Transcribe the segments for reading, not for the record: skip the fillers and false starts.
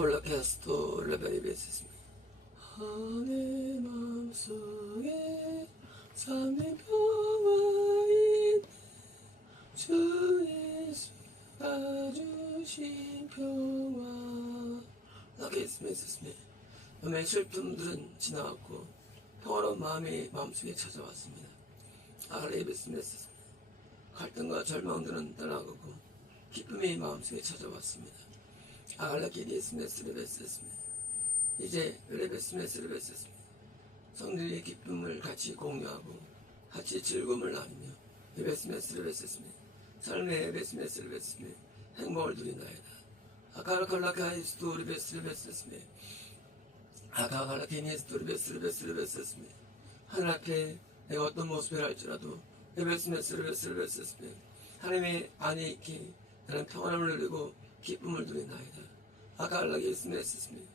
콜라케스토 레벨이 베스입니다. 내 마음속에 삶의 평화인 주 예수가 주신 평화. 이렇게 있습니다. 몸의 슬픔들은 지나갔고 평화로운 마음이 마음속에 찾아왔습니다. 알레베스입니다. 갈등과 절망들은 떠나가고 기쁨이 마음속에 찾아왔습니다. 알라키리스메스르베스입니다. 이제 레베스메스르베스입니다. 성들의 기쁨을 같이 공유하고 같이 즐거움을 나누며 레베스메스르베스입니다. 삶의 레베스메스르베스입니다. 행복을 누리나이다. 아카라칼라카이스토리베스르베스입니다. 아카칼라케니스토리베스르베스르베스입니다. 하늘 앞에 내가 어떤 모습을 할지라도 레베스메스르베스르베스입니다. 하나님의 안에 있기 나는 평안함을 누리고 기쁨을 누리나이다. 아카알라게스메스입니다.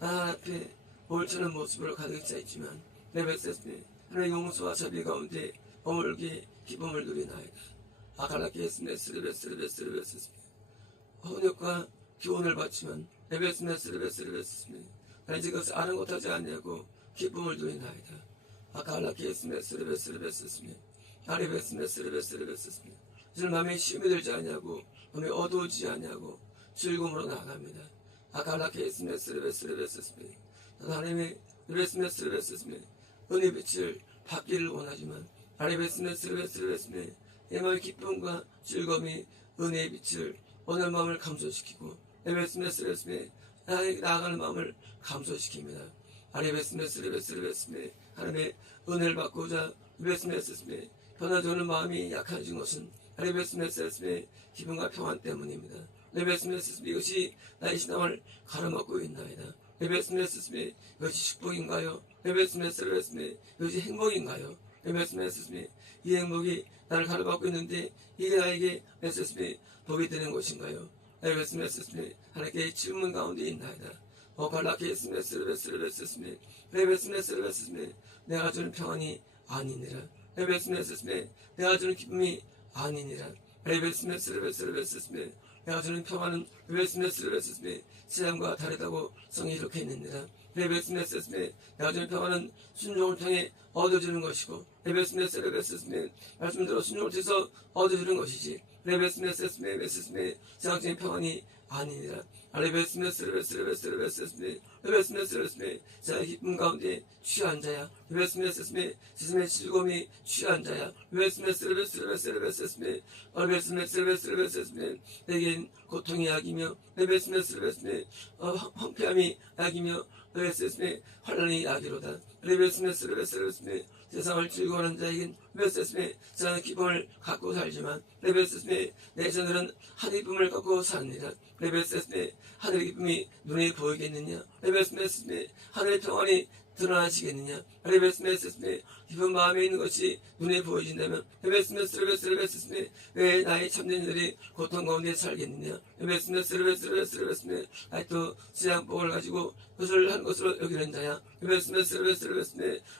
나 앞에 올처럼 모습으로 가득 차 있지만 레베스입니다. 하나님의 용서와 자비 가운데 머물게 기쁨을 누리나이다. 아카알라게스메스르베스르베스입니다. 혼역과 교훈을 받지만 레베스메스르베스입니다. 나는 이것을 아는 것하지 않냐고 기쁨을 누리나이다. 아카알라게스메스르베스입니다. 아레베스메스르베스입니다. 이제 마음에 시험이 들지 않냐고 마음에 어두워지지 않냐고 즐거움으로 나아갑니다. 아카라케스메스르베스입니다. 하나님의 레베스메스르베스입니다. 은혜 빛을 받기를 원하지만 아레베스메스르베스입니다. 내 마음의 기쁨과 즐거움이 은혜의 빛을 원하는 마음을 감소시키고 레베스메스르베스입니다. 나아가는 마음을 감소시킵니다. 아레베스메스르베스입니다. 하나님의 은혜를 받고자 레베스메스입니다. 변화되는 마음이 약해진 것은 레베스메스입니다. 기쁨과 평안 때문입니다. 레베스메스입니다. 이것이 나의 신앙을 가로막고 있나이다. 레베스메스입니다. 이것이 축복인가요? 레베스메스입니다. 이것이 행복인가요? 레베스메스입니다. 이 행복이 나를 가로막고 있는데 이게 나에게 메스입니다. 복이 되는 것인가요? 레베스메스입니다. 하나님께 질문 가운데 있나이다. 오칼라케스메스입니다. 레베스메스입니다. 내가 주는 평안이 아니니라. 레베스메스입니다. 내가 주는 기쁨이 아니니라. 레베스메스입니다. 내가 주는 평화는 레베스메스입니다. 세상과 다르다고 성이 이렇게 있느니라. 레베스메스입니다. 내가 주는 평화는 순종을 통해 얻어주는 것이고 레베스메스입니다. 말씀대로 순종을 통해서 얻어주는 것이지 레베스메스입니다. 세상적인 평안이 아니니라. 레베스메스입니다. 세상의 기쁨 가운데 취한 자야. 레베스메스입니다. 세상의 즐거움이 취한 자야. 레베스메스입니다. 내겐 고통이 약이며 레베스메스입니다. 황폐함이 약이며 레베스메 환란이 나기로다. 레베스메 세상을 즐거워하는 자에겐 레베스메 세상의 기쁨을 갖고 살지만 레베스메 내 자녀들은 하늘의 기쁨을 갖고 사느니라. 레베스메 하늘의 기쁨이 눈에 보이겠느냐. 레베스메 하늘의 평안이 드러나시겠느냐. 레베스메 기쁜 마음에 있는 것이 눈에 보여진다면 레베스메 왜 나의 참된 이들이 고통 가운데 살겠느냐. 레베스메 아직도 지향복을 가지고 그것을 한 것으로 여기는 자야. 레베스메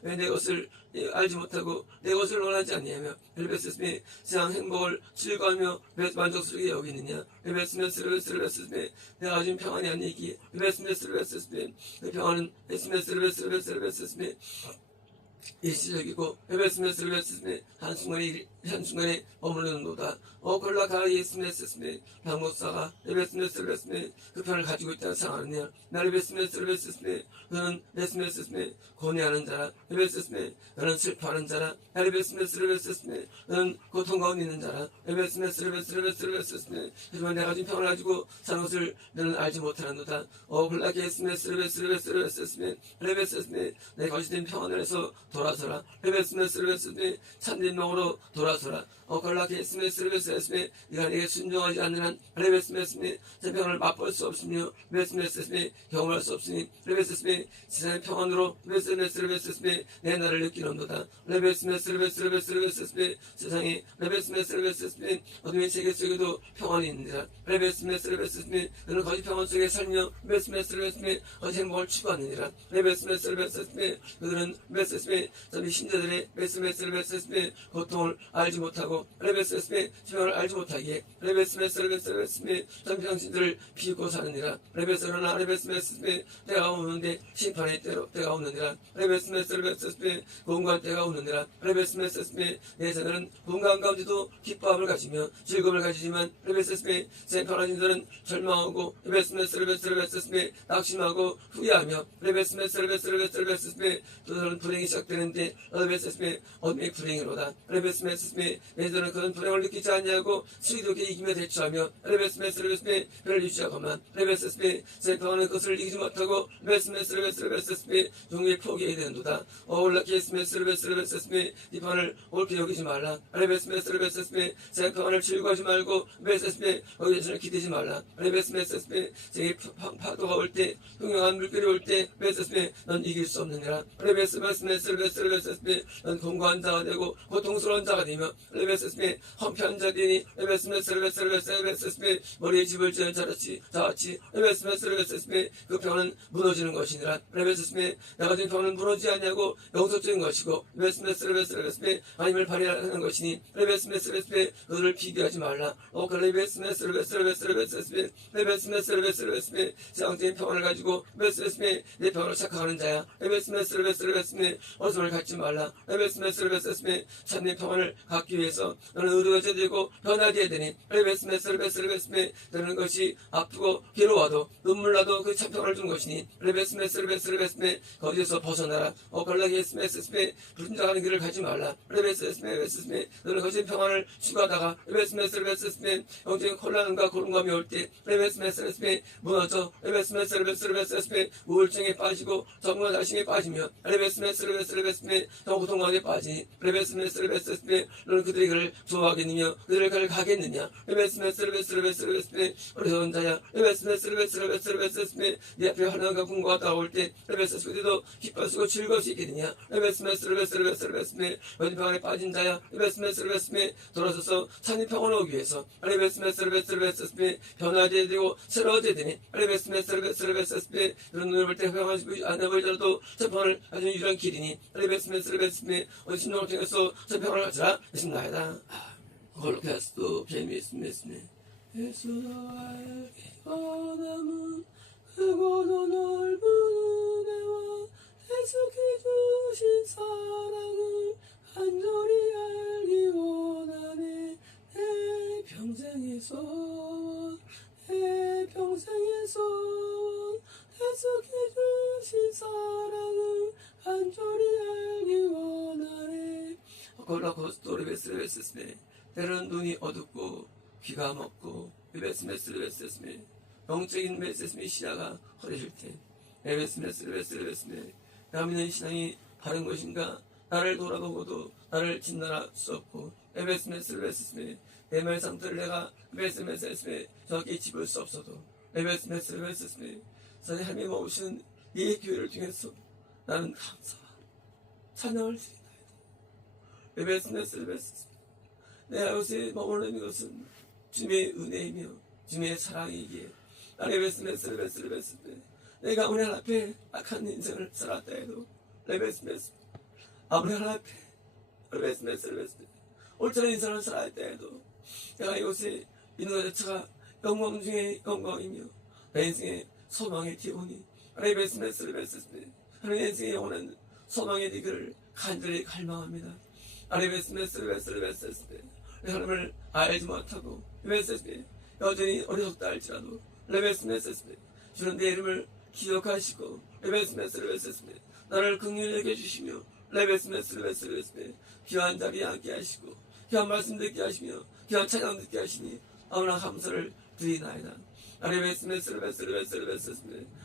왜 내 것을 알지 못하고 내 것을 원하지 않냐며 레베스메 지향 행복을 즐거워하며 만족스럽게 여기느냐. 레베스메 내가 가진 평안이 아니기에 레베스메 그 평안은 레베스메 일시적이고 레베스메 한순간에 머무르는도다. 콜라카 예스메 방목사가 레베스메 그 편을 가지고 있다는 상황이냐. 나 레베스메 그는 레스메 고뇌하는 자라. 레베스메 너는 슬퍼하는 자라. 레베스메 너는 고통 가운데 있는 자라. 레베스메 하지만 내가 지금 평을 가지고 사는 것을 너는 알지 못하는도다. 콜라카 예스메 레베스메 내 거짓된 평안을 해서 돌아서라. 레베스메 참된 영으로 돌아서라. 콜라카 예스메 네가 내게 순종하지 않는 한 레베스메 제 평안을 맛볼 수 없으며 레베스메 경험할 수 없으니 레베스메 세상의 평안으로 레베스메 내 나를 느끼는도다. 레베스메 세상에 레베스메 어둠의 세계 속에도 평안이 있느니라. 레베스메 너는 거짓 평안 속에 살며 레베스메 거짓 행복을 추구하느니라. 레베스메 그들은 레베스메 신자들의 레베스메 고통을 알지 못하고 레베스메 지명을 알지 못하기에 레베스메 전평신들을 비웃고 사느니라. 레베스메 때가 오는데 심판의 때가 오느니라. 레베스메 공고한 때가 오느니라. 레베스메 내 자녀는 공간 가운데도 기뻐함을 가지며 즐거움을 가지지만 레베스메 심판하신 자들은 절망하고 레베스메 낙심하고 후회하며 레베스메 그들은 불행이 시작되는데 레베스메 어둠의 불행이로다. 레베스메 내 자녀는 그런 불행을 느끼지 않냐고 슬기롭게 이기며 대처하며 레베스메 별을 유지하고만 레베스메 심판하는 것을 이기지 못하고 레베스메 종류의 포기해야 되는도다. 올라키스메 이 판을 옳게 여기지 말라. 레베스메 심판을 즐거워하지 말고 레베스메 여기서는 기대지 말라. 레베스메 제게 파도가 올 때 흉흉한 물결이 올 때 레베스메 넌 이길 수 없느니라. 레베스메 넌 공고한 자가 되고 고통스러운 자가 되며 레베스메 험편 자 되니 레베스메 머리에 집을 지은 자같이 레베스메 그 평은 무너지는 것이니라. 레베스메 내가 준 평은 무너지지 않냐고 영속적인 것이고 레베스메 하나님을 발휘하는 것이니 레베스메 그들을 비교하지 말라. 레베스메 세상적인 평안을 가지고 레베스메 내 평안을 착각하는 자야. 레베스메 어리석음을 갖지 말라. 레베스메 참된 평안을 갖기 위해서 너는 의로워져야 되고 변화되어야 되니 레베스메 너는 것이 아프고 괴로워도 눈물 나도 그 참평을 준 것이니 레베스메 거기에서 벗어나라. 걸라게스메 불순종하는 길을 가지 말라. 레베스메 너는 거짓 평안을 추구하다가 레베스메 영적인 혼란과 고름감이 올 때 레베스메 무너져 레베스메 우울증에 빠지고 정말 자신에 빠지며 레베스메 고통 가운데 빠지니 레베스메 너는 그들의 길을 좋아하겠느냐 그들의 길을 가겠느냐. 레베스메 어려운 자야. 레베스메 네 앞에 환난과 궁고가 다가올 때 레베스메도 기뻐 쓰고 즐거울 수 있겠느냐. 레베스메 어디 평안에 빠진 자야. 레베스메 돌아서서 참된 평안을 오기 위해서 레베스메 변화되어야 되고 새로워져야 되니 레베스메 그런 눈을 볼 때 평안하지 않아보이더라도 저 평안을 가지고 유일한 길이니 레베스메 어디 신동을 통해서 저 평안을 가져라. 예수나이다. 홀로캐스트 재미있습니다. 예수와 알기가 남은 크고도 넓은 은혜와 예수께 주신 사랑을 간절히 알기 원하네. 내 평생의 소원 예수께 주신 사랑을 간절히 알기 원하네. 콜라코스토 레베스메 때로는 눈이 어둡고 귀가 먹고 레베스메 영적인 메세스메 시야가 흐려질 때 레베스메 내가 믿는 신앙이 바른 것인가? 나를 돌아보고도 나를 진단할 수 없고 레베스메 내 말 상태를 내가 레베스메 정확히 짚을 수 없어도 레베스메 선생님 하나님 오시는 이 교회를 통해서 나는 감사와 찬양을 드린다. 레베스메 내가 요새 머무르는 것은 주님의 은혜이며 주님의 사랑이기에 레베스메 내가 아무리 하나님 앞에 악한 인생을 살았다 해도 레베스메 아무리 하나님 앞에 레베스메 옳은 인생을 살았다 해도 내가 이곳에 있는 것 자체가 영광 중에 영광이며 내 인생의 소망의 기원이 레베스메 하나님 인생의 영원한 소망의 뒤를 간절히 갈망합니다. 레베스메 하나님을 알지 못하고 레베스메 여전히 어리석다 할지라도 레베스메 주는 내 이름을 기억하시고 레베스메 나를 긍휼히 여겨주시며 레베스메 귀한 자리에 앉게 하시고 귀한 말씀 듣게 하시며 귀한 찬양 듣게 하시니 아무나 감사를 드리나이다. 레베스메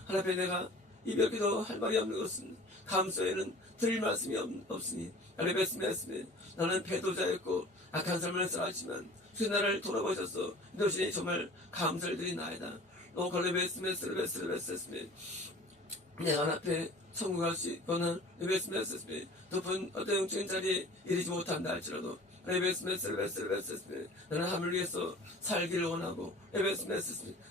하나님 앞에 내가 이별기도 할 말이 없는 것은 감사에는 드릴 말씀이 없으니 레베스메 나는 배도자였고 악한 삶을 살았지만 주 나를 돌아보셔서 이것이 정말 감사를 드리나이다. 레베스메 내가 하나님 앞에 천국 갈 수 있거나 레베스메 높은 어떤 영적인 자리에 이르지 못한다 할지라도 레베스메 나는 하늘을 위해서 살기를 원하고 레베스메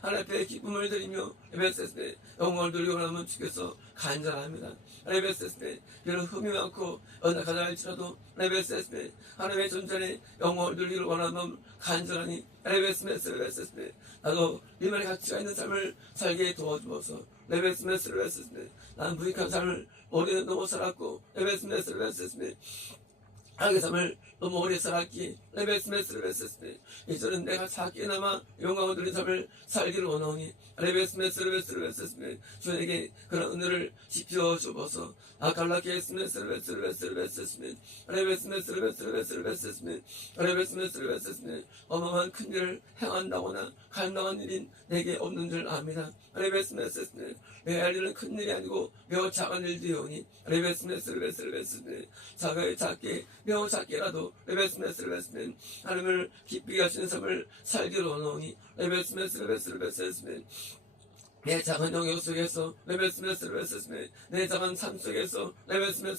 하나님 앞에 기쁨을 드리며 레베스메 영광을 돌리고 나면 주께서 간절합니다. 레베스메 비록 흠이 많고 연약하다 할지라도 레베스메 하나님의 존재에 영광을 돌리기를 원하면 간절하니 레베스메 나도 이 말의 가치가 있는 삶을 살게 도와주어서 레베스메 나는 부익한 삶을 오래 넘어 살았고 레베스메 악의 삶을 너무 오래 살았기에 레베스메 이제는 내가 작게나마 영광을 누린 삶을 살기를 원하오니 레베스메 주에게 그런 은혜를 지펴 주어서 아칼라케 스메 레베스메 어마어마한 큰 일을 행한다거나 감당한 일인 내게 없는 줄 압니다. 레베스메 내 일은 큰 일이 아니고 매우 작은 일들이오니 레베스메 작게 매우 작게라도 레베스메 하나님을 기쁘게 하시는 삶을 살기를 원하오니 레베스메 내 작은 영역 속에서 레베스메 내 작은 삶 속에서 레베스메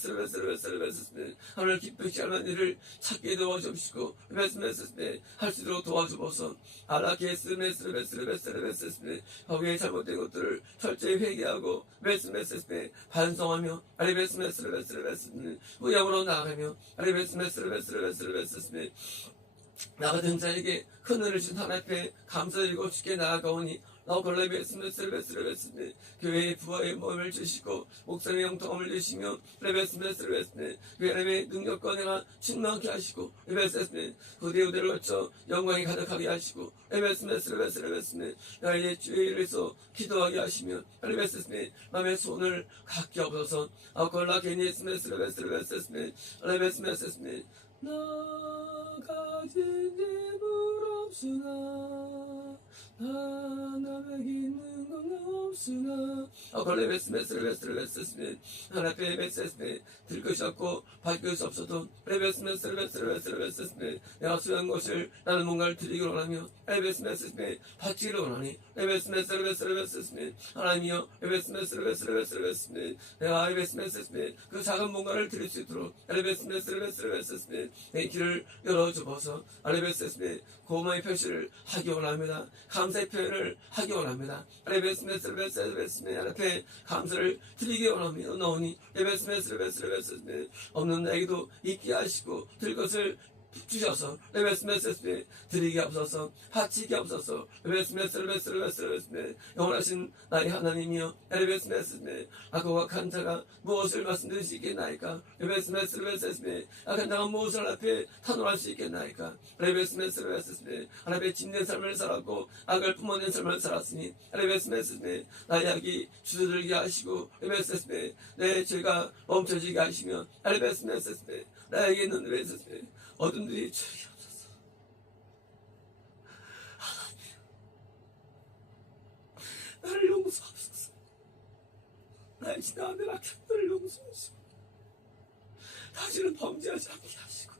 하나님을 기쁘게 하는 일을 찾게 도와주시고 레베스메 할 수 있도록 도와주어서 알라케스메 거기에 잘못된 것들을 철저히 회개하고 레베스메 반성하며 레베스메 후양으로 나아가며 레베스메 나 같은 자에게 큰 은혜를 주신 하나님 앞에 감사드리고 쉽게 나아가오니 레베스메 교회의 부하의 몸을 주시고 목사님의 영통함을 주시며 레베스메 하나님의 능력과 내가 충만하게 하시고 레베스메 후대를 거쳐 영광이 가득하게 하시고 레베스메 나의 주의 일에서 기도하게 하시며 레베스메 마음의 손을 갖게 하옵소서 아콜라케니스메 레베스메 나 가진 재물 없으나 남에게 있는 건 없으나 레베스메 하나님 앞에 레베스메 들 것이 없고 받을 것이 없어도 레베스메 내가 수여한 것을 나는 뭔가를 드리기를 원하며 레베스메 받기를 원하니 레베스메 하나님이여 레베스메 내가 레베스메 그 작은 뭔가를 드릴 수 있도록 레베스메 내 길을 열어주어서 레베스메 고마의 표시를 하기 원합니다. 감사의 표현을 하기 원합니다. 레베스메 앞에 감사를 드리기 원합니다. 너니 레베스메 없는 나에게도 있게 하시고 들 것을 주셔서 레베스메 드리게 하옵소서 바치게 하옵소서 레베스메 영원하신 나의 하나님이여 레베스메 악과 악한 자가 무엇을 말씀드릴 수 있겠나이까 레베스메 악한 자가 무엇을 앞에 탄원할 수 있겠나이까 레베스메 하나님의 짓는 삶을 살았고 악을 뿜어낸 삶을 살았으니 레베스메 나의 악이 주저들게 하시고 레베스메 내 죄가 멈춰지게 하시며 레베스메 나에게 있는 레베스메 어둠들이 주게 하옵소서. 하나님 나를 용서하옵소서. 나의 지나가는 악행들을 용서하시고 다시는 범죄하지 않게 하시고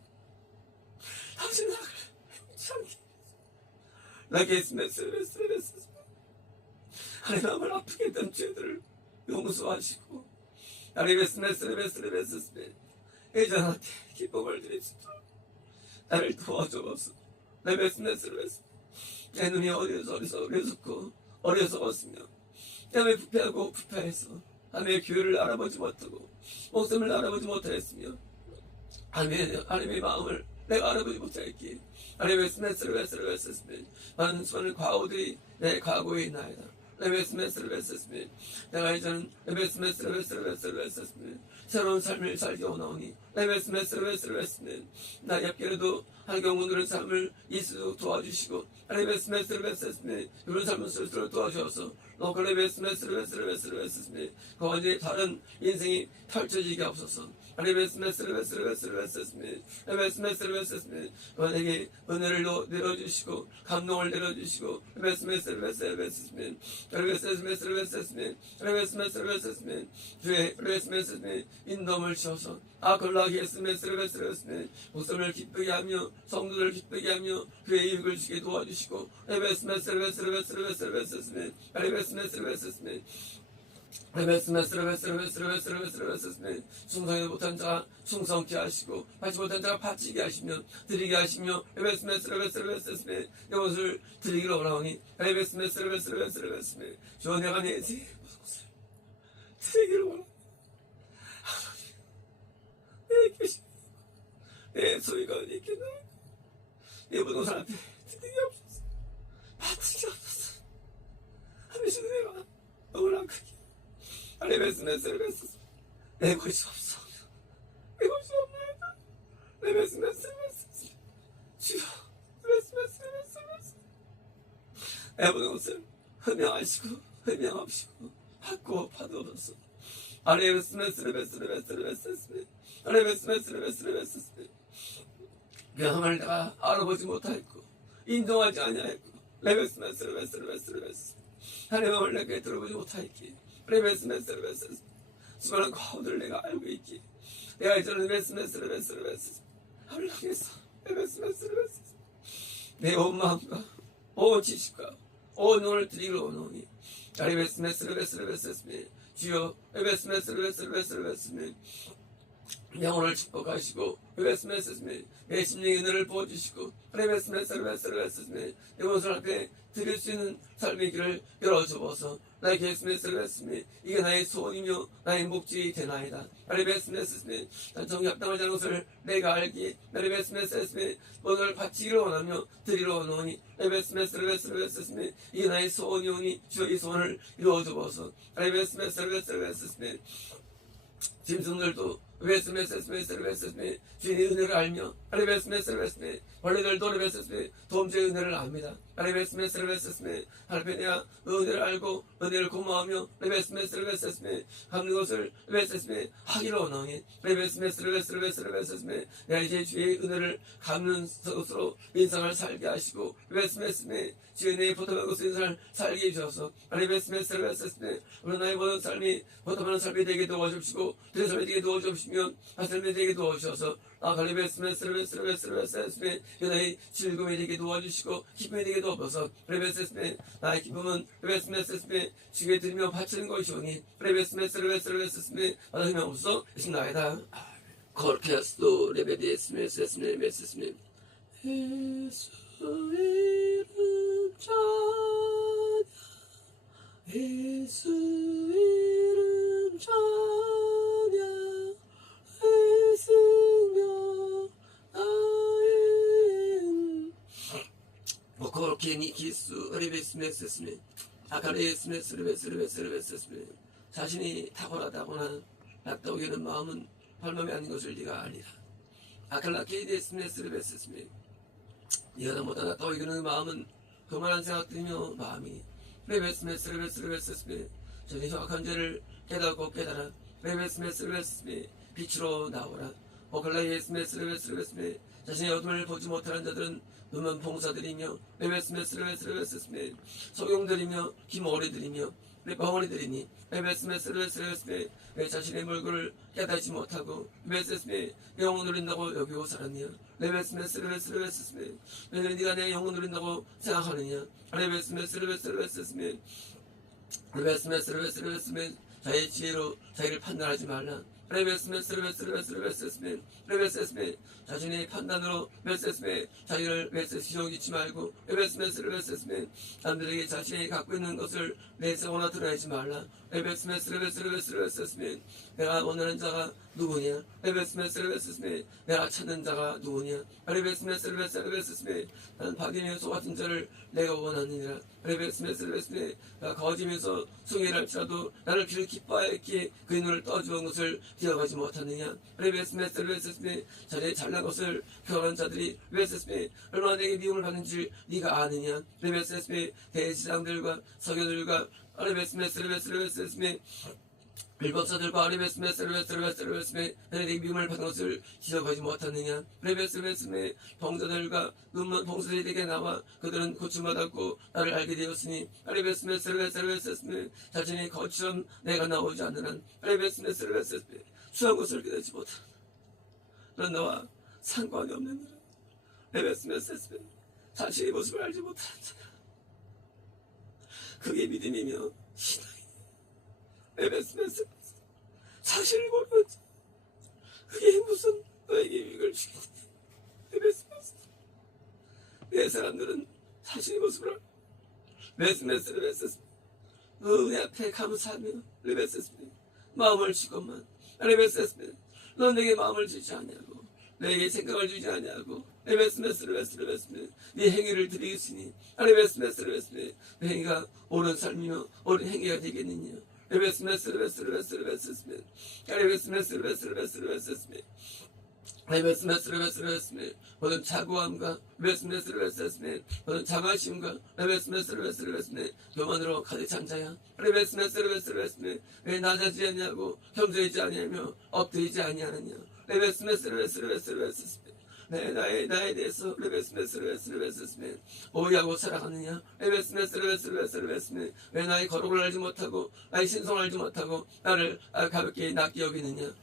다시는 악을 행치 않게 나게 스매스 하나님 마음을 아프게 했던 죄들을 용서하시고 하나님의 스매스 예전한테 기쁨을 드릴 수 있도록 나를 도와줘서 내 스매스 내 눈이 어리석고 어리석었으며 때문에 부패하고 부패해서 하나님의 교회를 알아보지 못하고 목숨을 알아보지 못하였으며 하나님의 마음을 내가 알아보지 못하였기에 하나님의 스매스를 많은 수많은 과오들이 내 과거에 있나이다. 내가 이제는 새로운 삶을 살게 원하오니 나 옆길에도 한경운들의 삶을 이수도 도와주시고 이런 삶을 쓸수록 도와주셔서 그 완전히 다른 인생이 펼쳐지게 없어서 그에게 은혜를 내려주시고 감동을 내려주시고 주의 인도함을 주셔서 목숨을 기쁘게 하며 성도를 기쁘게 하며 그의 이익을 주게 도와주시고 충성이 못한 자가 충성케 하시고 받지 못한 자가 바치게 하시며 드리게 하시며 이것을 드리기로 원하오니 주여 내가 내 인생의 모든 것을 드리기로 원하오니 내 계신 내 소리가 어디 있겠나 내 모든 것을 앞에 드리기 없어서 바치기 없어서 하늘신 내가 너무나 크게 내 것이 없어 내 것이 없나이다 주여 내 모든 것을 흠양하시고 흠양하시고 받고 받으소서 명함을 내가 알아보지 못하였고 인정하지 아니하였고 하나님의 마음을 내게 들어보지 못하였기에 수많은 과오들을 내가 알고 있기에 내가 이제는 하나님을 향해서 내 온 마음과 온 지식과 온 눈을 드리기로 원하오니 주여 영혼을 축복하시고 내 심령의 은혜를 부어주시고 이것을 앞에 드릴 수 있는 삶의 길을 열어주어서 나에게 이게 나의 소원이며 나의 목적이 되나이다. 단정히 합당하지 않은 것을 내가 알기에 오늘 바치기를 원하며 드리러 원하오니 이게 나의 소원이오니 주여 이 소원을 이루어주어서 짐승들도 주인의 은혜를 알며 원래들도 도움주의 은혜를 압니다. 하나님 내가 은혜를 알고 은혜를 고마워하며 하는 것을 하기로 원하오니 내가 이제 주의 은혜를 갚는 것으로 인생을 살게 하시고 주의 은혜에 보답하는 것으로 인생을 살게 해주셔서 오늘 나의 모든 삶이 보답하는 삶이 되게 도와주시고 그 삶이 되게 도와주시면 그 삶이 되게 도와주셔서 나의 즐거움이 되게 도와주시고 기쁨이 되게 도와줘서 나의 기쁨은 주께 드리며 바치는 것이오니 받으시면 없어 있습니다. 코르케스도 레베디에스메스메 예수 이름 찬양 예수 이름 찬양 예수며 나의 그렇게 니 기수 레베스메스메 아카레스메스메스메스메 자신이 탁월하다거나 낫다 오기는 마음은 발맘이 아닌 것을 네가 아니라 아칼라케이데스메스메스메 네가 나보다 낫다 오기는 마음은 그만한 생각들이며 마음이 레베스메스메스메 자신의 정확한 죄를 깨닫고 깨달아 레베스메스메 빛으로 나오라 오칼라이에스메스메 자신의 어둠을 보지 못하는 자들은 눈먼 봉사들이며 레베스메 소용들이며 기머리들이며 우리 어머니들이니 레베스메 왜 자신의 물건을 깨닫지 못하고 레베스메 영혼 누린다고 여기고 살았냐? 레베스메 왜 네가 내 영혼 누린다고 생각하느냐? 레베스메 자의 지혜로 자기를 판단하지 말라. 레베스메 자신의 판단으로 자기를 지옥이지 말고 레베스메 남들에게 자신이 갖고 있는 것을 내세우나 드러내지 말라. 레베스메 내가 원하는 자가 누구냐? 레베스메 내가 찾는 자가 누구냐? 레베스메 나는 바디면서 같은 자를 내가 원하느니라. 레베스메 내가 거짓면서 숭배를 할지라도 나를 그를 기뻐하였기에 그의 눈을 떠주은 것을 기억하지 못하느냐? 레베스메 자기의 잘난 것을 교활한 자들이 레베스메 얼마나 내게 미움을 받는지 네가 아느냐? 레베스메 대지장들과 서교들과 레베스메 율법사들과 레베스메 내게 미움을 받은 것을 기억하지 못하느냐? 레베스메 병자들과 눈먼 봉사들에게 나와 그들은 고침받았고 나를 알게 되었으니 레베스메 자신이 거처럼 내가 나오지 않는 한 레베스메 추한 것을 깨닫지 못하는 넌 나와 상관이 없는 레베스메 자신의 모습을 알지 못하는 자야. 그게 믿음이며 신앙이니 레베스메 사실을 모르는 자. 그게 무슨 너에게 유익을 주겠니? 레베스메 내 사람들은 자신의 모습을 알고 레베스메 내 앞에 감사하며 레베스메 마음을 주건만 레베스메 넌 내게 마음을 주지 않냐고 내게 생각을 주지 않냐고 레베스메 네 행위를 드리겠으니 레베스메 내 행위가 옳은 삶이며 옳은 행위가 되겠느냐? 레베스메 모든 자고함과 모든 자마심과 교만으로 가득 찬 자야. 왜 낮아지지 않냐고 겸손하지 아니하며 엎드리지 아니하느냐? 나에 대해서 오해하고 살아가느냐? 왜 나의 거룩을 알지 못하고 나의 신성을 알지 못하고 나를 가볍게 낮게 여기느냐?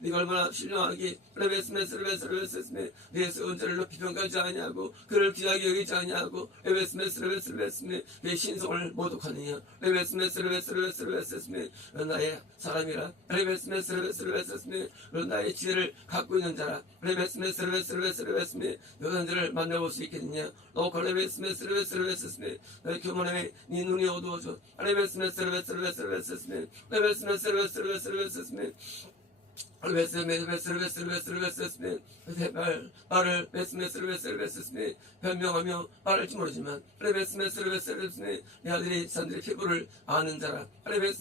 네가 얼마나 신령하게 내 은자를 높이 평가하지 아니하고 그를 귀하게 여기지 아니하고 내 신성을 모독하느냐? 넌 나의 사람이라 넌 나의 지혜를 갖고 있는 자라. 여자들을 만나볼 수 있겠느냐? 너의 교만함에 네 눈이 어두워져. 말을 변명하며 말할지 모르지만 내 아들이 사람들의 피부를 아는 자라. 그의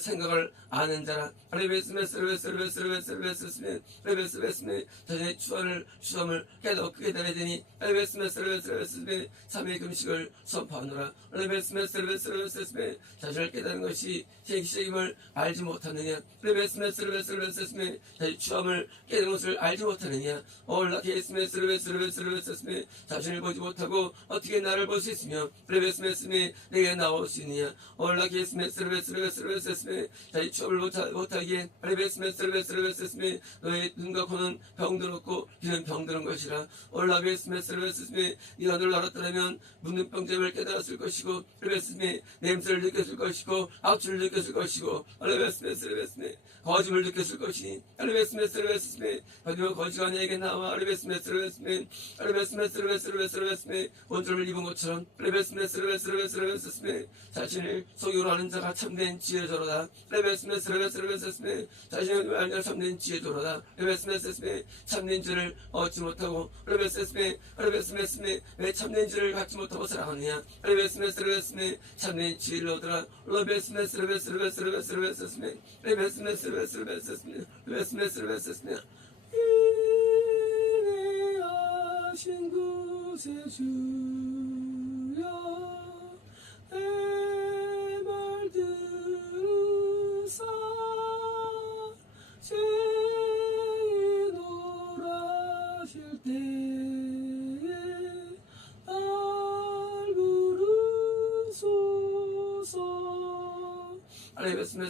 생각을 아는 자라. 자신의 추함을 깨닫게 되니 삼위의 금식을 선포하노라. 자신을 깨닫는 것이 시작임을 알지 못하느냐? 자신의 추함을 깨닫는 것을 알지 못하느냐? 자신을 보지 못하고 어떻게 나를 볼 수 있으며 내게 나올 수 있느냐? 자신의 추함을 못하기에 너의 눈과 코는 병들었고 귀는 병들은 것이라. 네가 늘 알았더라면 문둥병잼을 깨달았을 것이고 냄새를 느꼈을 것이고 악취를 느꼈을 것이고 거짓을 느꼈을 것이니 하지만 거짓가 내게 나와 원조를 입은 것처럼 자신을 속이로 하는 자가 참된 지혜조로다. 자신을 알냐 참된 지혜조로다. 참된 지를 얻지 못하고 왜 참된 지를 갖지 못하고 살아가느냐? 참된 지혜를 얻으라. 인내하신 구세주여 내 말 들으사 죄인오라실 때에 하나님 말씀에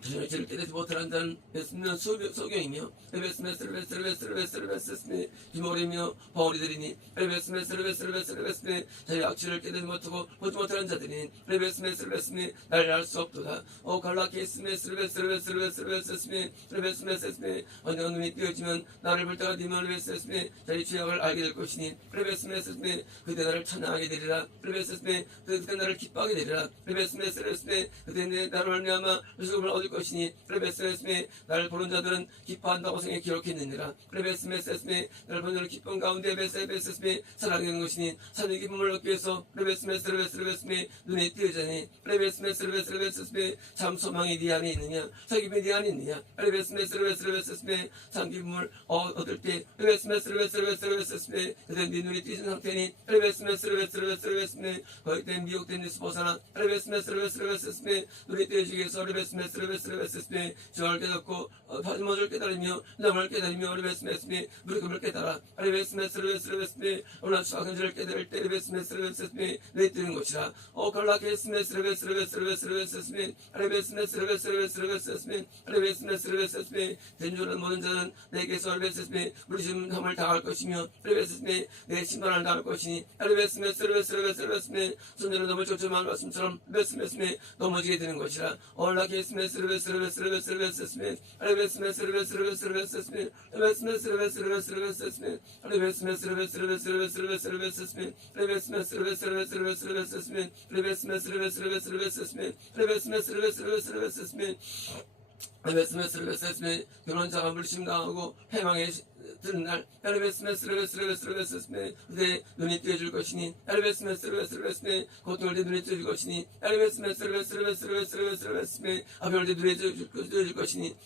주님의 죄를 깨닫지 못하는 자는 예수님은 소경이며 주머리며 벙어리들이니 자기 악취를 깨닫지 못하고 보지 못하는 자들이니 나를 알 수 없도다. 오 갈라케 언제가 눈이 띄어지면 나를 볼 때가 되면 자기 죄악을 알게 될 것이니 그때 나를 찬양하게 되리라. 그때 나를 기뻐하게 되리라. 그때 나를 말미암아 수금을 얻을 것이니 나를 보는 자들은 기뻐한다고 생각해 기록했느니라. 나를 보는 자는 기쁨 가운데 사랑하는 것이니 사는 기쁨을 얻기 위해서 눈에 띄어지니 참 소망이 네 안에 있느냐 참 기쁨이 네 안에 있느냐 참 기쁨을 얻을 때 그때 네 눈이 띄어진 상태니 거기에 미혹된 데서 벗어나 눈이 띄어지기 위해서 주를 깨닫고 파지모를 깨달으며 남을 깨달으며 무릎을 깨달아 오늘 수학한 줄을 깨달을 때 눈이 뜨는 것이라. 갈라케 된줄은 모든 자는 내게서 우리 심함을 당할 것이며 내 심판을 당할 것이니 손자는 넘을 쫓아만 말씀처럼 넘어지게 되는 것이라. 올라케 결혼자가 물심당하고 패망에 드는 날 그때 눈이 띄어줄 것이니 고통할 때 눈이 띄어줄 것이니 아플 때 눈이 띄어줄 것이니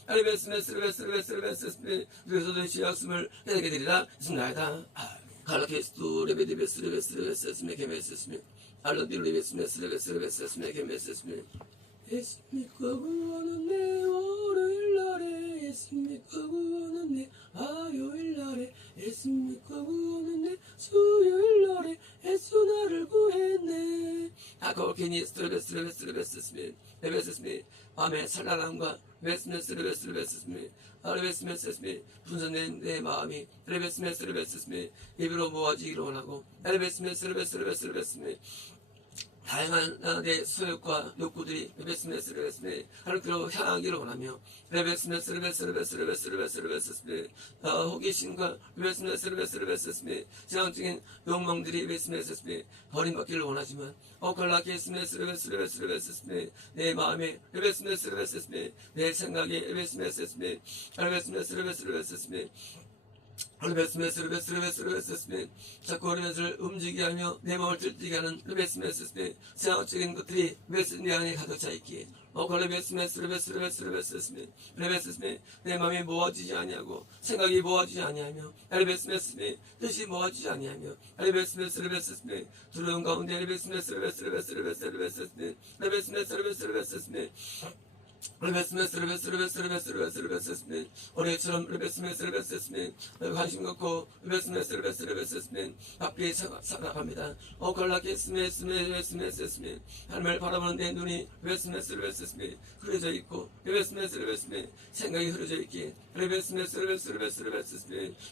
그래서 시약숨을 깨닫게 되리라. 있습니다. 갈라케스투 레베디베스 게메스스미 알라디루 레베스메스 게메스스미 예수님과 구원은 내 월요일날에 예수님과 구원은 내 화요일날에 예수님과 구원은 내 수요일날에 예수 나를 구했네. 아코케니 스트레베스스미 밤의 찬란함과 베스메스미 분선된 내 마음이 예비로 모아지기를 원하고 다양한 내 소욕과 욕구들이 하는 그로 향하기를 원하며 호기심과 지향적인 욕망들이 버림받기를 원하지만 내 마음에 내 생각에 자꾸 어린아이를 움직이게 하며 내 마음을 들뜨게 하는 세상적인 것들이 내 안에 가득 차있기에 내 마음이 모아지지 아니하고 생각이 모아지지 아니하며 뜻이 모아지지 아니하며 두려움 가운데 어린애처럼 관심 갖고 앞에 살아갑니다. 하나님을 바라보는 내 눈이 흐려져 있고 생각이 흐려져 있기에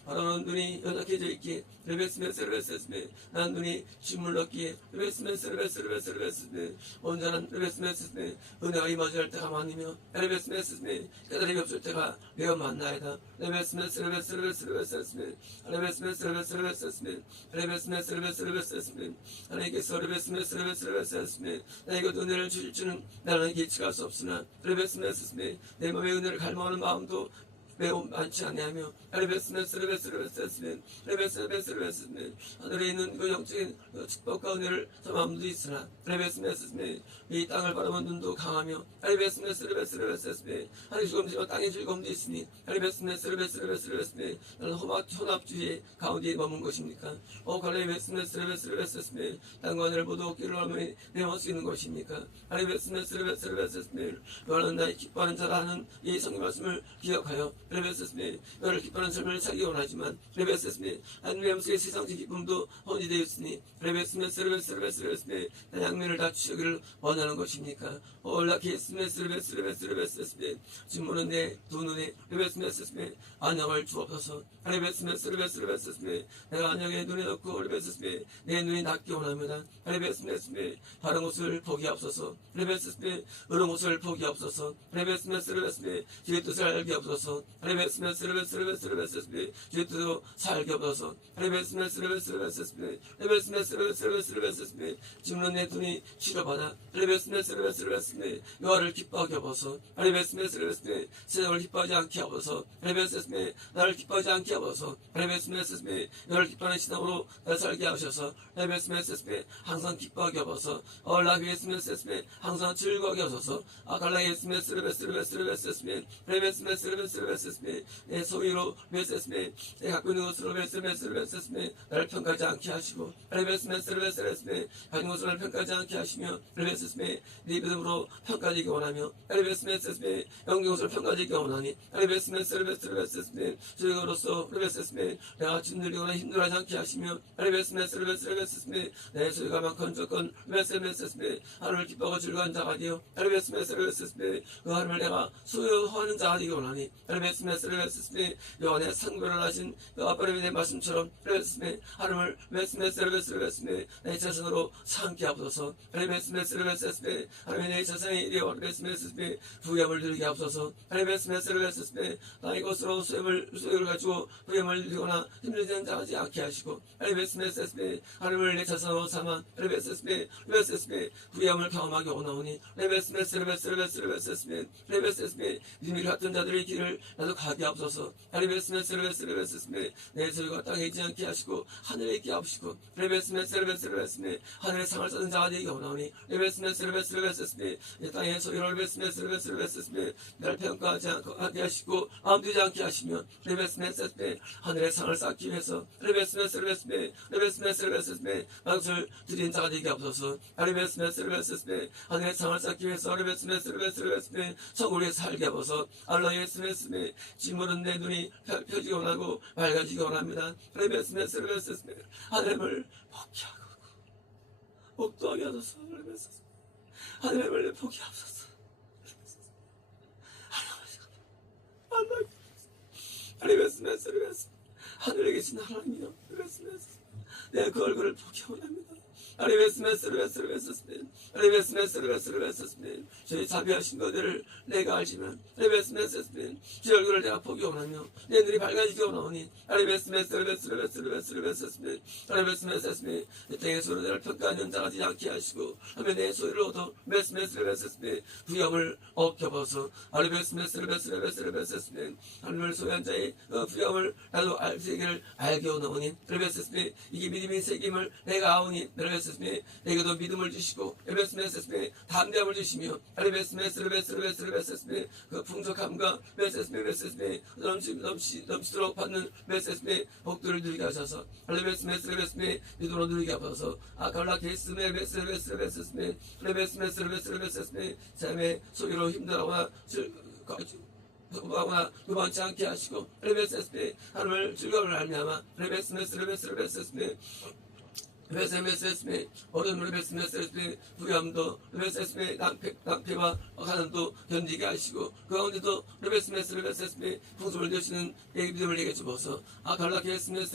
바라보는 눈이 연약해져 있기에 난 눈이 침을 넣기에 온전한 은혜가 임하지 때가 많으며 깨달음이 없을 때가 매우 많나이다. 하나님께서 나에게 은혜를 주실 줄은 나는 예측할 수 없으나 내 마음의 은혜를 갈망하는 마음도 매우 많지 아니하며 하늘에 있는 그 영적인 축복과 은혜를 마음도 있으나 이 땅을 바라보는 눈도 강하며 하늘 즐거움도 땅의 즐거움도 있으니 나는 혼합주의 가운데 머문 것입니까? 땅과 하늘을 모두 어깨를 하며 내어올 수 있는 것입니까? 너는 나의 기뻐하는 자라 하는 이 성경 말씀을 기억하여 레베스스미 너를 기뻐하는 삶을 살기 원하지만 레베스스미 하나님의 음성의 세상적 기쁨도 혼이되어 있으니 레베스미 양면을 다 주시기를 원하는 것입니까? 올라키스메스레베스레베스레베스레베스레 진무는 내 두 눈에 레베스메스메 안녕을 주옵소서. 레베스메스레베스레베스레 내가 안녕의 눈에 넣고 레베스메 내 눈이 낫기 원합니다. 레베스메스메 바른 곳을 포기하옵소서. 레베스메 어른 곳을 포기하옵소서. 레베스메스레베스메 주의 뜻을 알게 하옵소서. 레베스메스레베스레베스레베스레 주의 뜻으로 살게 하옵소서. 레베스메스레베스레베스레 레베스메스레베스레베스레베스레 진무는 내 눈이 치료받아 레베스메스레베스레베스 여호와를 기뻐하게 하옵소서. 레베스메스레베스메 세상을 기뻐하지 않게 하옵소서. 레베스메 나를 기뻐하지 않게 하옵소서. 레베스메스메 너를 기뻐하는 신앙으로 나를 살게 하셔서 레베스메스메 항상 기뻐하게 하옵소서. 라비에스메스메 항상 즐거워하게 하소서. 아갈라에스메스레베스레베스레베스메 레베스메스레베스레베스메 내 소유로 메스메 내 갖고 있는 것으로 메스메스레베스메 나를 평가하지 않게 하시고 레베스메스레베스레베스메 가진 것으로 나를 평가하지 않게 하시며 레베스메 네 믿음으로 평가되기 원하며 레베스메스메 영계 것으로 평가되기 원하니 레베스메스레베스레베스메 주역으로서 레베스메 내가 짓눌리거나 힘들어하지 않게 하시며 레베스메스레베스레베스메 내 소유가 건조건 레베스메스메 하나님을 기뻐하고 즐거운 자가 되어 레베스메스레베스메 그 하나님을 내가 소유하는 자가 되기 원하니 레베스메스레베스메 여호와 내 상별을 하신 그 아브라함의 내 말씀처럼 레베스메 하나님을 레베스메스레베스메 내 자손으로 삼게 하옵소서. 레베스메스레베스메 하나님의 내 자손의 이리와 레베스메스메 부여을 누리게 하옵소서. 레베스메스레베스메 나의 것으로 소유를 가지고 부여을 누리거나 힘들지 않지 않게 하시고 레베스메스메 하나님을 내 자손으로 삼아 레베스메 부여을 경험하게 원하오니 레베스메스메 믿음이 같은 자들의 길을 나도 가게 하옵소서. 레베스메스메 내 소유가 땅에 있지 않게 하시고 하늘에 있게 하옵시고 레베스메스메 하늘의 상을 쌓는 자가 되게 원하오니 레베스메스메 이 땅의 소유를 레베스메스메 나를 평가하지 않게 하시고 아무되지 않게 하시며 레베스메스메 하늘의 상을 쌓기 위해서 레베스메스메 망설 드린 자가 되게 하옵소서. 레베스메스메 하늘의 상을 쌓기 위해서 레베스메스메 성을 위해서 살게 하옵소서. 알라예스메스메 지물은 내 눈이 펴지기 원하고 밝아지기 원합니다. 레베스메스메 하늘을 포기하고 목도하게 하소서. 하늘을 포기하소서. 레베스메스 하늘에 계신 하나님이여 내 그 얼굴을 포기합니다. 레베스메스메 저희 자비하신 것들을 내가 알지만 레베스메스메 제 얼굴을 내가 보기 원하며 내 눈이 밝아지기 원하오니 레베스메 내 땅의 소유로 내를 평가하는 자가 되지 않게 하시고 하며 내 소유를 얻어 메스메 부여을 얻게 하소서. 레베스메 하늘을 소유한 자의 부여을 나도 세계를 알게 원하오니 레베스메 이게 믿음의 세계임을 내가 아오니 레베스메 내게도 믿음을 주시고 레베스메 담대함을 주시며 레베스메 그 풍족함과 메스메 넘치도록 받는 메스메 복들을 누리게 하셔서 레베스메 믿음으로 누리게 하셔서 아갈라케스메 레베스메 삶의 소유로 힘들어하거나 하거나 두번치 않게 하시고 레베스메 하나님을 즐거움을 알미하마 레베스메 레베스메 어려움을 레베스메 부여함도 레베스메 낭패와 가난도 견디게 하시고 그 가운데도 레베스메 풍성을 되시는 내 믿음을 내게 주어서 아갈라케스메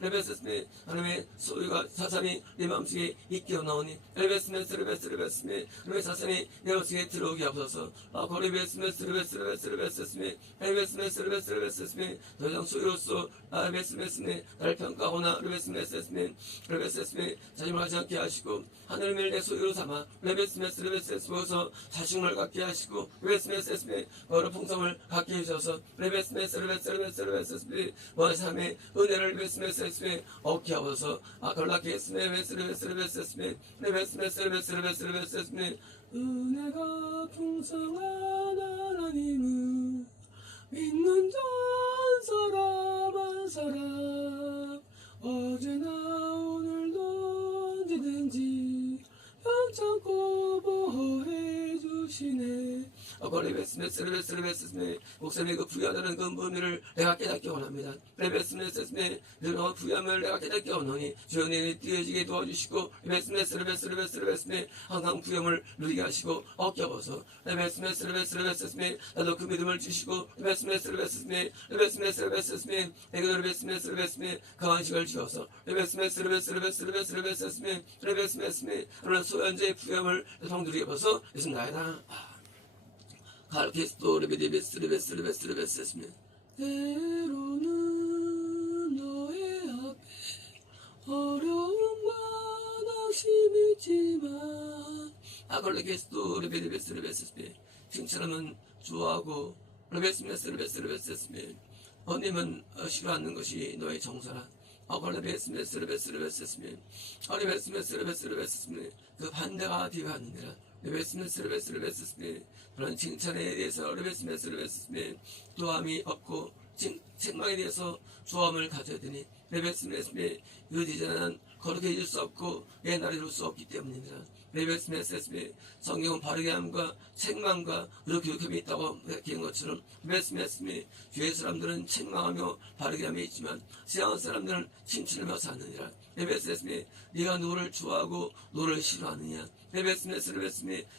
레베스메 하나님의 소유가 사산이 내 마음속에 있게 나오니 레베스메 하나님의 사산이 내 마음속에 들어오게 하소서. 레베스메 더 이상 소유로서 레베스메 나를 평가하거나 레베스메 자신을 하지 않게 하시고 하늘을 내 소유로 삼아 레베스메 보여서 자신을 갖게 하시고 레베스메 여러 풍성을 갖게 해주셔서 레베스메 너의 삶의 은혜를 레베스메 얻게 하셔서 아갈라케스메 레베스메 은혜가 풍성한 하나님은 믿는 자 한 사람 어제나 오늘도 언제든지 편찮고 보호해 주시네. 목사님이 그 부여하는 그 의미를 내가 깨닫기 원합니다. 너는 부여함을 내가 깨닫기 원하니 주연이 뛰어지게 도와주시고 항상 부여함을 누리게 하시고 어깨워서 나도 그 믿음을 주시고 그 안식을 주어서 오늘 소현제의 부여함을 성두리게 벗어 예수 나이다. 갈케스토 레베데베스레베스레베스레베스레베스레베스 때로는 너의 앞에 어려움과 낙심이 있지만 아걸레케스토 레베데베스레베스레베스 칭찬하면 좋아하고 레베스레베스레베스레베스 번님은 싫어하는 것이 너의 정서라 아걸레베스레베스레베스레베스 그 반대가 되어하느니라 그런 칭찬에 대해서 도함이 없고 책망에 대해서 조함을 가져야 되니 유디자는 거룩해 줄 수 없고 옛날에 이룰 수 없기 때문입니다. 성경은 바르게 함과 책망과 의로 교육함이 있다고 밝힌 것처럼 주의 사람들은 책망하며 바르게 함이 있지만 세상 사람들은 칭찬하며 사느니라. 네가 누구를 좋아하고 누구를 싫어하느냐?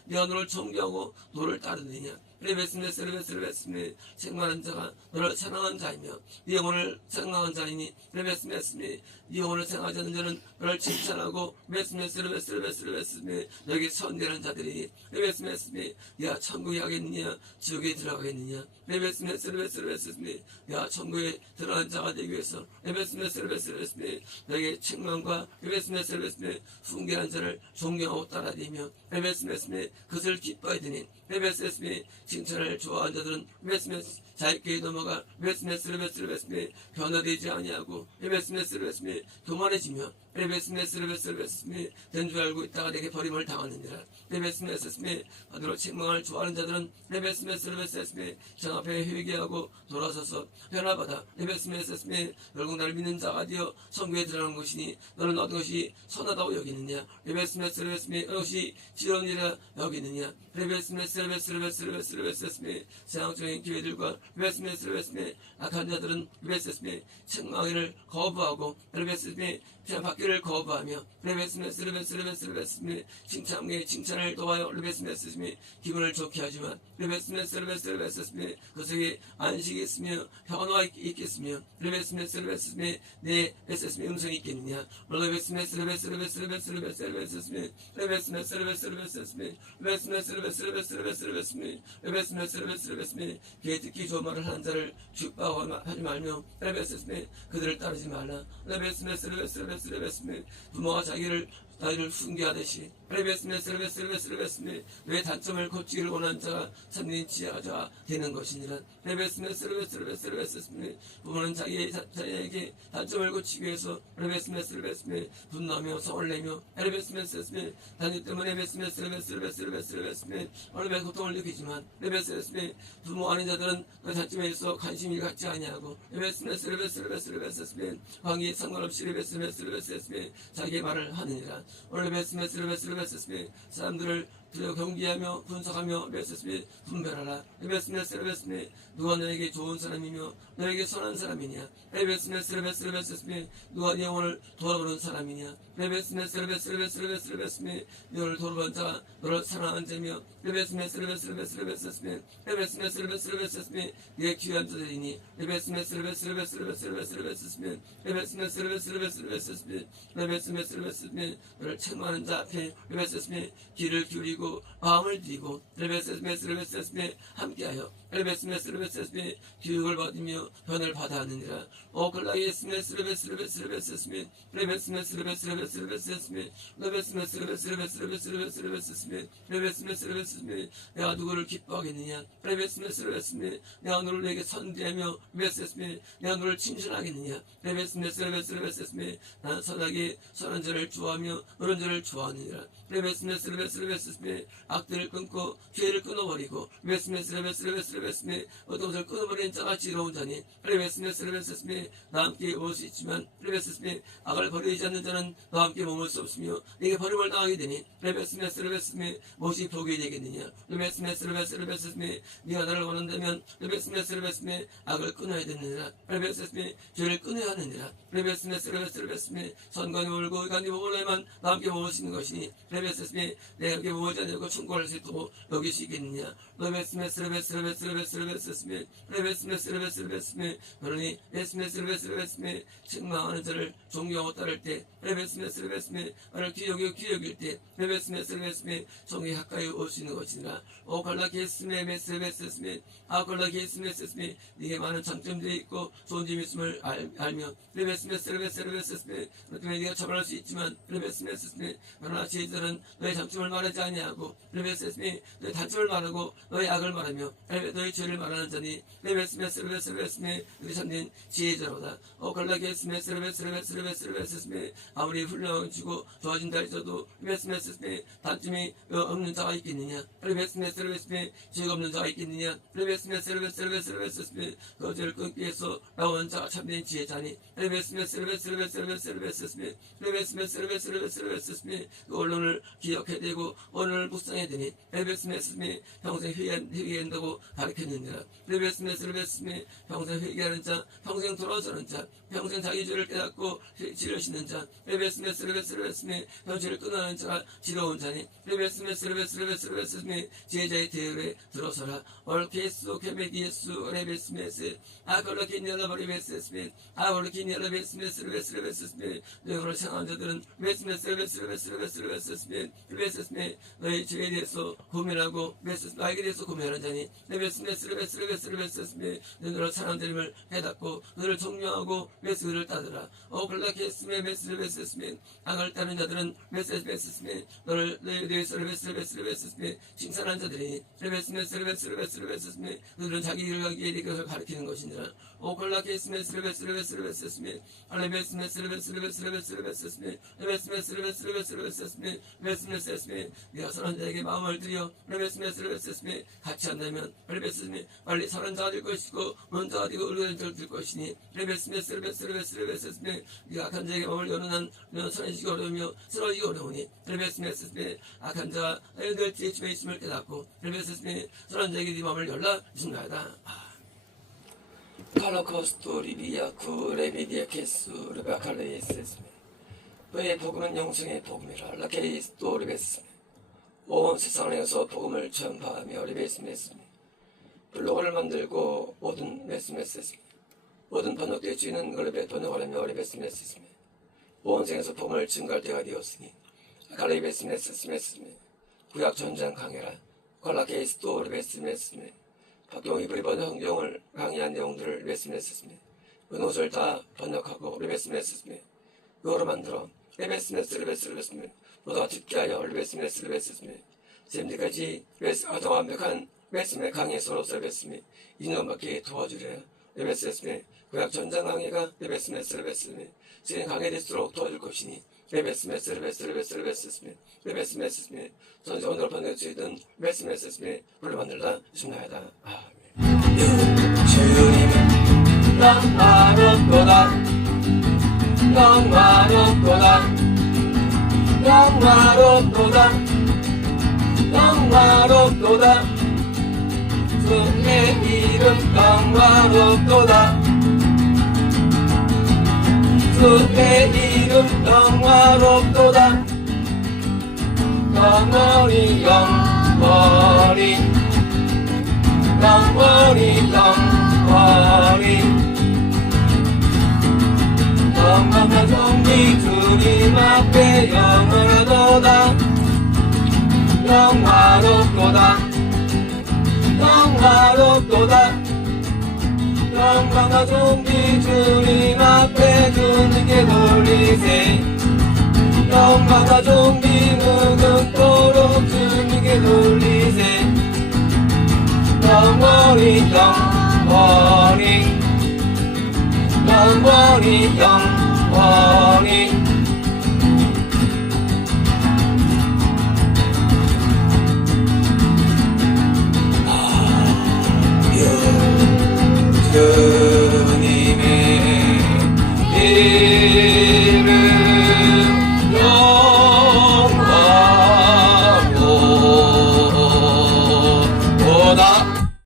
네가 너를 존경하고 너를 따르느냐? 책망하는 자가 너를 사랑하는 자이며 네 영혼을 생각하는 자이니 네 영혼을 생각하지 않는 자는 너를 칭찬하고 너에게 선대하는 자들이니 네가 천국에 가겠느냐 지옥에 들어가겠느냐 네가 천국에 들어간 자가 되기 위해서 너에게 책망과 훈계한 자를 존경하고 따라다니며 그것을 기뻐해야 되니 칭찬을 좋아하는 자들은 자기께 넘어가 변화되지 아니하고 교만해지며 된 줄 알고 있다가 내게 버림을 당하느니라. 너로 책망을 좋아하는 자들은 정 앞에 회개하고 돌아서서 변화받아 결국 나를 믿는 자가 되어 성교에 들어가는 것이니 너는 어떤 것이 선하다고 여기느냐 어떤 것이 지혜로운 일이라 여기느냐 세상적인 기회들과 악한 자들은 책망을 거부하고 그냥 받기를 거부하며 칭찬을 도와요 기분을 좋게 하지만 그 속에 안식이 있으며 평화가 있겠으며 내 음성이 있겠느냐 그에 듣기 좋은 말을 하는 자를 죽박하지 말며 그들을 따르지 말라. 부모가 자기를 훈계하듯이 왜 단점을 고치기를 원하는 자가 참된 지혜자가 되는 것이니라. 부모는 자기에게 단점을 고치기 위해서 분노하며 성을 내며 단지 때문에 얼마나 고통을 느끼지만 부모 아닌 자들은 그 단점에 있어 관심이 갖지 아니하고 관계에 상관없이 자기의 말을 하느니라. 오늘 사람들을 경계하며 분석하며 분별하라. 누가 너에게 좋은 사람이며 너에게 선한 사람이냐? 누가 네 영혼을 돌아보는 사람이냐? 너를 돌아본 자가 너를 사랑하는 자며 네가 귀한 자들이니 너를 책망하는 자 앞에 귀를 기울이고 마음을 들이고 함께하여 교육을 받으며 변을 받아 하느니라. 내가 누구를 기뻐하겠느냐? 내가 너를 내게 선대하며 내가 너를 칭찬하겠느냐? 나는 선하게 선한 자를 좋아하며 어른 자를 좋아하느니라. 레베스메 악들을 끊고 죄를 끊어버리고 레베스메스 어떤 것을 끊어버리는 자가 지혜로운 자니 레베스메 나와 함께 올 수 있지만 레베스메 악을 버리지 않는 자는 나와 함께 머물 수 없으며 네게 버림을 당하게 되니 레베스메 무엇이 복이 되겠느냐 레베스메 네가 나를 원한다면 레베스메 악을 끊어야 되느니라 레베스메 죄를 끊어야 하느니라 레베스메 선관이 멀고 간이 머물러야만 나와 함께 머물 수 있는 것이니 레베스메 내가 함께 머물지 않고 충고할 수 있도록 여길 수 있겠느냐 레베스메 그러니 레베스메 책망하는 자를 존경하고 따를 때 레베스메 나를 귀여길 때 레베스메 성에 가까이 올 수 있는 것이니라 오 갈라케스메 갈라케스메 네게 많은 장점들이 있고 좋은 점이 있음을 알며 레베스메 네가 처벌할 수 있지만 레베스메 그러나 지혜자는 너의 장점을 말하지 아니하고 레베스메 너의 단점을 말하고 너의 악을 말하며 너의 죄를 말하는 자니 레베스메 우리 참된 지혜자로다 오 갈라케스메 아무리 훌륭해지고 좋아진다 할지라도 레베스메 단점이 없는 자가 있겠느냐 레베스메 죄가 없는 자가 있겠느냐 레베스메 그 죄를 끊기 위해서 나오는 자가 참된 지혜자니 레베스메 그 언론을 기억해야 되고 언론을 묵상해야 되니 레베스메 평생 회개한다고 가르쳤느니라 레베스메 평생 회개하는 자 평생 돌아서는 자 평생 자기 죄를 깨닫고 지를 씻는 자 레베스메 죄를 끊어내는 자가 지혜로운 자니 레베스메 지혜자의 대열에 들어서라 얼케스 케메디에스 레베스메스 아걸로키니엘라버리베스메 아걸로키니엘라베스메 너희를 생각하는 자들은 레베스메 너희 죄에 대해서 고민하고 나에게 대해서 고민하는 자니 레베스메 너희를 사랑하는 자님을 깨닫고 너희를 존경하고 메스를 따르라 오글라케스메 악을 따르는 자들은 메스메 너를 너희에 대해서 레베스메 칭찬하는 자들이 레베스메 너희는 자기 일을 하기에 이것을 가르치는 것이니라 오글라케스메 레베스메 네가 선한 자에게 마음을 들여 레베스메 같이 한다면 레베스메 빨리 선한 자가 될 것이고 먼저가 되고 의로운 자가 될 것이니 레베스메 네가 악한 자에게 마음을 여는 한 너는 선해지기 어려우며 쓰러지기 어려우니 레베스메 악한 자가 늘 뒤에 집에 있음을 깨닫고 레베스메 선한 자에게 네 마음을 열라 있습니다. 칼로코스토 리비아 쿠 레비디아 케스 레바칼레이스메 너의 복음은 영생의 복음이라 라케이스토 레베스메 온 세상에서 복음을 전파하며 레베스메 블로그를 만들고 모든 메스메스메 모든 번역되어 주는 것을 번역하려며 레베스메 온 세상에서 복음을 증가할 때가 되었으니 갈레베스메 구약 전장 강해라 칼라케이스토 레베스메 박경 이브리 번역 성경을 강의한 내용들을 레베스메 은옷을 다 번역하고 레베스메 요로 만들어 레베스메 모두가 듣게 하여 레베스메 지금까지 가장 완벽한 레베스메 강의서로서 레베스메 2년 밖에 도와주려 레베스메 구약 전장 강의가 레베스메 지금 강해될수록 도와줄 것이니 레베스메 전체 오늘 번역주의든 레베스메 불러 만들다 싶나이다. 주님은 영화롭도다 영화롭도다 영화롭도다 영화롭도다 주의 이름 영화롭도다 주의 이름 영화롭도다 영원히 영원히 영원히 영원히 영원한 종이 주님 앞에 영원하도다 영화롭도다 영화롭도다 영광과 종기 주님 앞에 주님께 돌리세 영광과 종기 무궁토록 주님께 돌리세 영원히 영원히 영원히 영원히